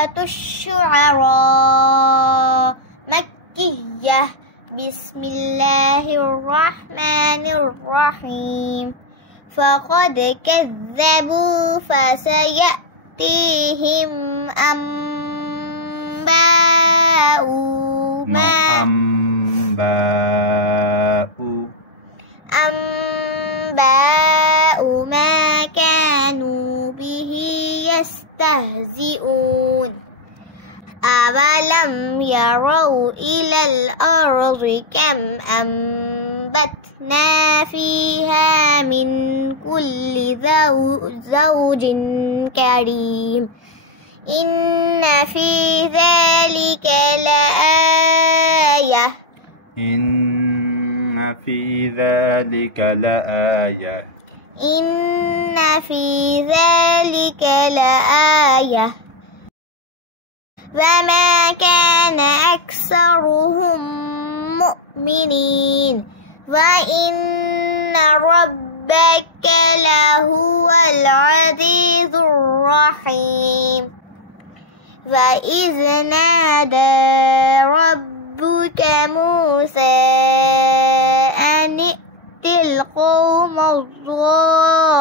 سورة الشعراء مكية. بسم الله الرحمن الرحيم. فقد كذبوا فسيأتيهم أنباء ما كانوا به يستهزئون. أولم يروا إلى الأرض كم أنبتنا فيها من كل زوج كريم. إن في ذلك لآية وما كان أكثرهم مؤمنين وإن ربك لهو العزيز الرحيم. وإذ نادى ربك موسى أن ائت القوم الظالمين